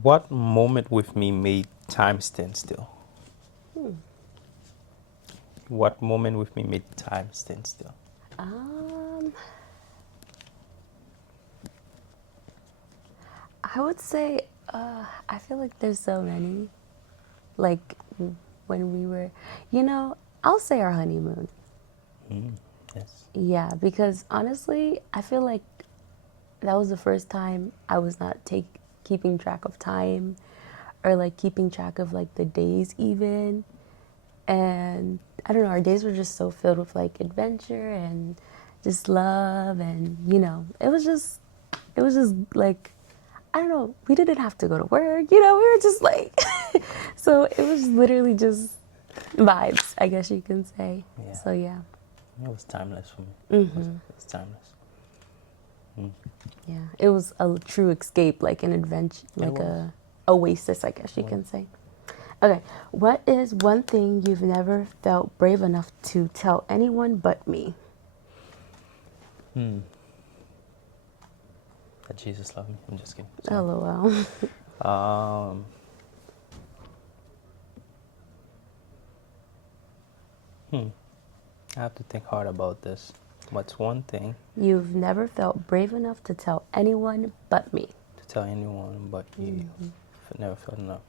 What moment with me made time stand still? Hmm. What moment with me made time stand still? Um, I would say, I feel like there's so many. Like when we were, you know, I'll say our honeymoon. Mm, yes. Yeah, because honestly, I feel like that was the first time I was not keeping track of time or like keeping track of like the days even. And I don't know, our days were just so filled with like adventure and just love and it was just like I don't know, we didn't have to go to work, we were just like so it was literally just vibes, I guess you can say. Yeah. So yeah. It was timeless for me. Mhm. It was timeless. Mm. Yeah. It was a true escape, like an adventure, It like was. a oasis, I guess you Well, can say. Okay. What is one thing you've never felt brave enough to tell anyone but me? hmm. That Jesus loved me. I'm just kidding. Sorry. LOL. Um. Hmm. I have to think hard about this. What's one thing You've never felt brave enough to tell anyone but me. to tell anyone but you? Never felt enough.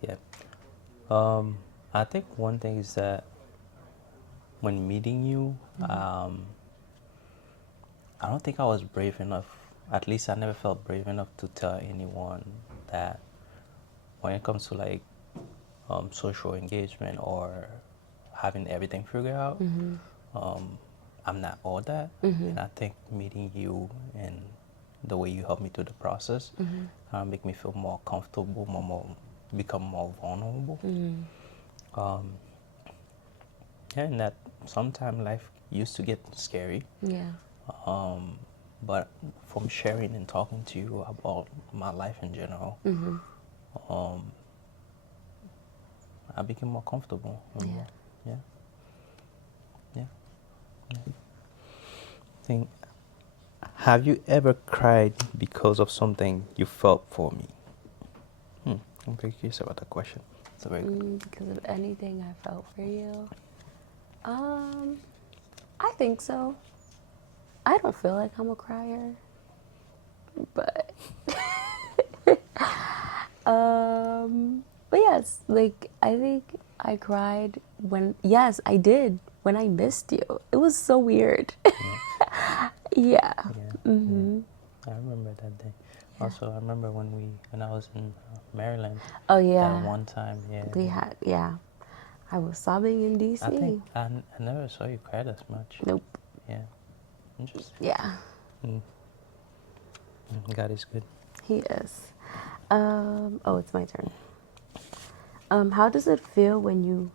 Yeah. Um. I think one thing is that when meeting you, I don't think I was brave enough. At least I never felt brave enough to tell anyone that when it comes to like social engagement or having everything figured out, um, I'm not all that. And I think meeting you and the way you help me through the process make me feel more comfortable, become more vulnerable. Um, yeah, and that sometimes life used to get scary. Yeah. Um, but from sharing and talking to you about my life in general, um, I became more comfortable and Yeah. more, yeah, yeah. Think, have you ever cried because of something you felt for me? Hmm. I'm very curious about that question. It's a very good. Because of anything I felt for you. Um, I think so. I don't feel like I'm a crier, but but yes, like I think I cried when yes, I did when I missed you. It was so weird. Yeah, Yeah. yeah, yeah. Mhm. I remember that day. Yeah. Also, I remember when I was in Maryland, Oh that yeah. one time. Yeah, We had yeah. I was sobbing in I think DC. I never saw you cry as much. Nope. Yeah, interesting. Yeah. Mm. God is good. He is. Oh, it's my turn. How does it feel when you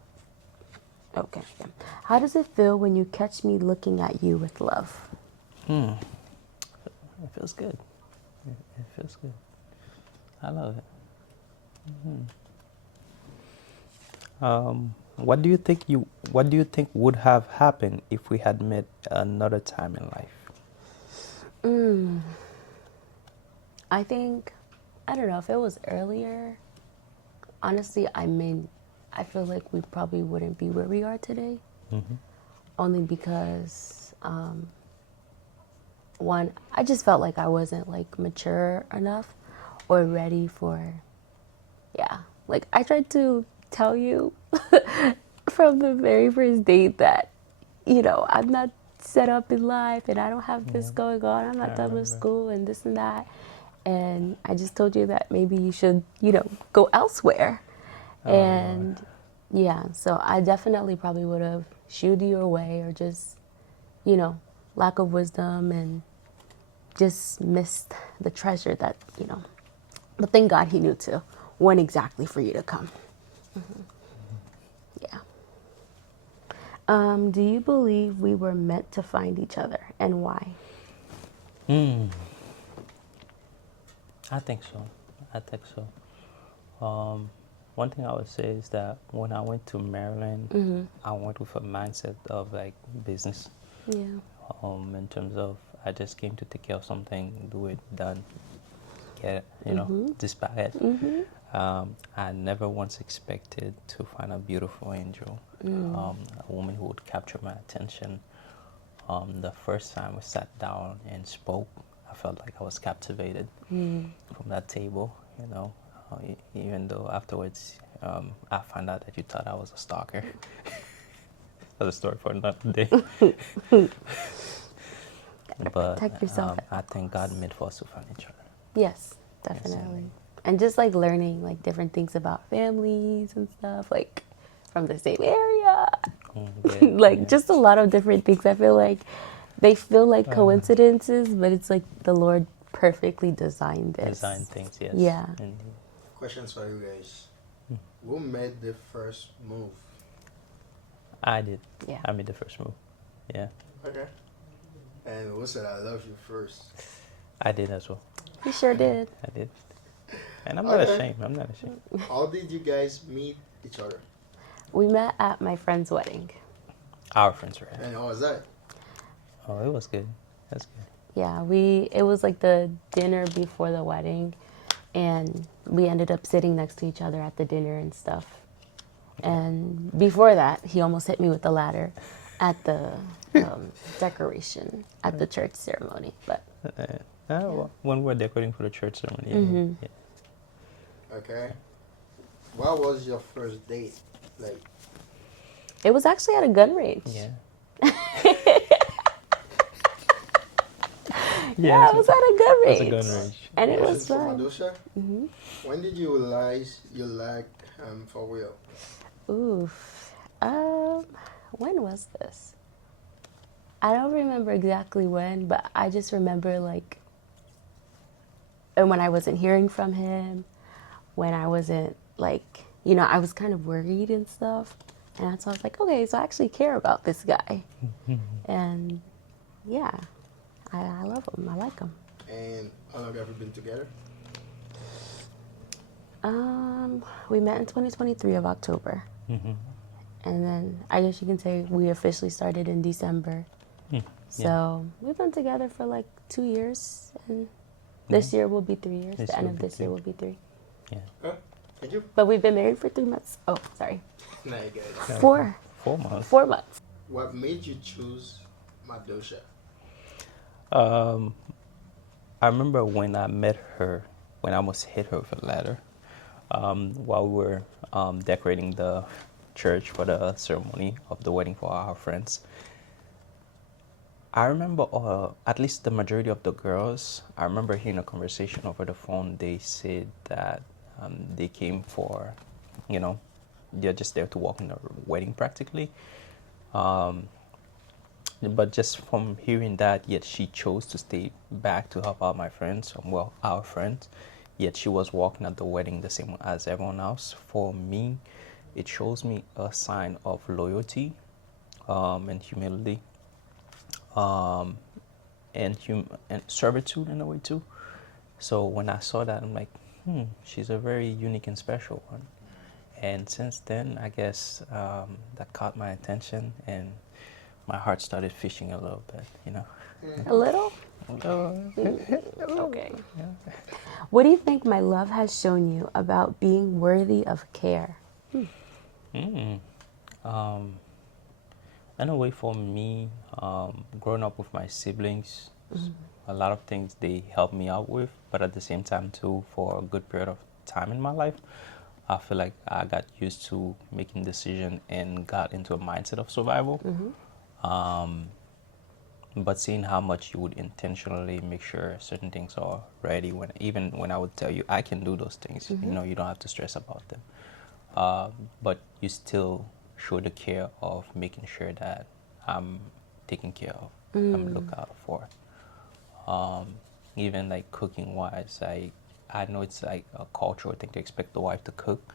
okay, yeah. How does it feel when you catch me looking at you with love? Hmm. It feels good. It feels good. I love it. What do you think would have happened if we had met another time in life? Mm, I think I don't know if it was earlier. Honestly, I feel like we probably wouldn't be where we are today. Mm-hmm. Only because one, I just felt like I wasn't like mature enough or ready for yeah. Like I tried to tell you from the very first date that I'm not set up in life and I don't have this Yeah, going on. I'm I not done with remember. school and this and that. And I just told you that maybe you should, go elsewhere. Oh Lord. And yeah, so I definitely probably would have shooed you away or just, you know, lack of wisdom and just missed the treasure that, but thank God he knew to when exactly for you to come. Yeah. Do you believe we were meant to find each other and why? Hmm. I think so. I think so. One thing I would say is that when I went to Maryland, I went with a mindset of like business. Yeah. In terms of I just came to take care of something, do it, done. get, this baguette. I never once expected to find a beautiful angel, a woman who would capture my attention. The first time we sat down and spoke, I felt like I was captivated from that table, even though afterwards I found out that you thought I was a stalker. That's a story for another day. But Protect yourself. I thank God made for us to find each other. Yes, definitely. And just like learning like different things about families and stuff, like from the same area. Like just a lot of different things. I feel like they feel like coincidences, but it's like the Lord perfectly designed this. Design things, yes. Yeah. Indeed. Questions for you guys. Who made the first move? I did. Yeah. I made the first move. Yeah, Okay. And who said I love you first? I did as well. He sure did. I did. And I'm not Okay. ashamed. I'm not ashamed. How did you guys meet each other? We met at my friend's wedding. Our friends were And how was that? Oh, it was good. That's good. Yeah, it was like the dinner before the wedding, and we ended up sitting next to each other at the dinner and stuff. And before that, he almost hit me with the ladder at the decoration at the church ceremony. But Well, when we were decorating for the church ceremony. Yeah. Okay. What was your first date like? it was actually at a gun range. Yeah. Yeah, it was at a gun That's range. a gun range. And it was Questions for fun. Madosha? When did you realize you liked him for real? Oof. When was this? I don't remember exactly when, but I just remember like, and when I wasn't hearing from him, when I wasn't like, I was kind of worried and stuff. And that's why I was like, okay, so I actually care about this guy. And yeah, I love him. I like him. And how long have you been together? We met in 2023 of October. And then I guess you can say we officially started in December. So we've been together for like 2 years, and this year will be 3 years. This The end will of be this year three. will be 3. Yeah. Huh? Thank you. But we've been married for 3 months. Oh, sorry. No, you got it. 4. 4 months. 4 months. What made you choose Madosha? I remember when I met her, when I almost hit her with a ladder, while we were decorating the church for the ceremony of the wedding for our friends. I remember, at least the majority of the girls, I remember hearing a conversation over the phone. They said that they came for, they're just there to walk in the wedding practically. But just from hearing that, yet she chose to stay back to help out my friends, our friends, yet she was walking at the wedding the same as everyone else. For me, it shows me a sign of loyalty and humility and servitude in a way too. So when I saw that, I'm like, she's a very unique and special one. And since then, I guess that caught my attention, and my heart started fishing a little bit, A little? Okay. What do you think my love has shown you about being worthy of care? In a way, for me, growing up with my siblings, a lot of things they helped me out with, but at the same time too, for a good period of time in my life, I feel like I got used to making decisions and got into a mindset of survival. But seeing how much you would intentionally make sure certain things are ready, even when I would tell you I can do those things, you don't have to stress about them. But you still show the care of making sure that I'm taken care of, I'm looked out for. Even like cooking wise, I know it's like a cultural thing to expect the wife to cook,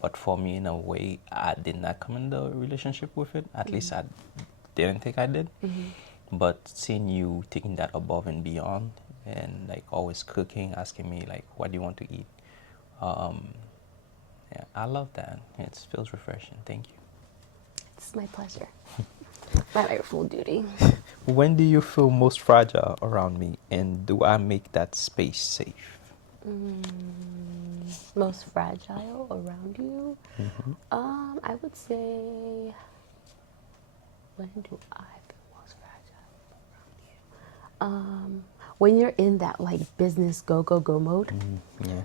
but for me, in a way, I did not come in the relationship with it. At least I didn't think I did. But seeing you taking that above and beyond, and like always cooking, asking me like, what do you want to eat? Yeah, I love that. It feels refreshing. Thank you. It's my pleasure. My rightful duty. When do you feel most fragile around me, and do I make that space safe? Most fragile around you? Hmm. I would say, when do I feel most fragile around you? When you're in that like business go go go mode. Yeah.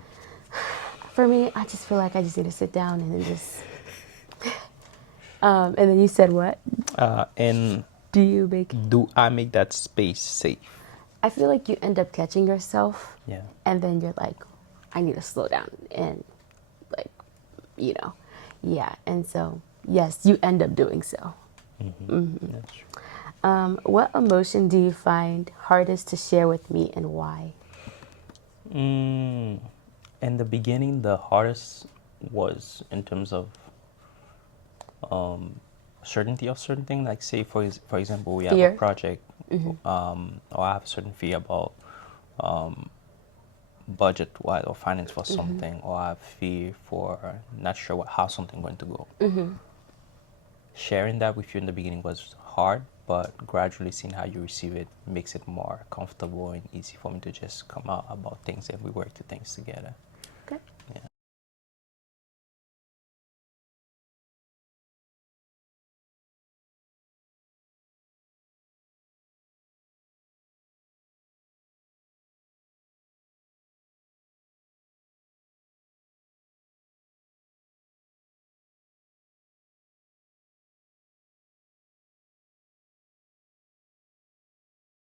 For me, I just feel like I just need to sit down and then just. And then you said what? And Do you make? do I make that space safe? I feel like you end up catching yourself, Yeah. and then you're like, I need to slow down and, like, you know, yeah. And so, yes, you end up doing so. That's true. What emotion do you find hardest to share with me, and why? Mm, in the beginning, the hardest was in terms of certainty of certain thing. Like, say for example, we have a Fear. project, or I have a certain fear about budget wise or finance for something, or I have fear for not sure how something going to go. Sharing that with you in the beginning was hard, but gradually seeing how you receive it makes it more comfortable and easy for me to just come out about things and we work to things together.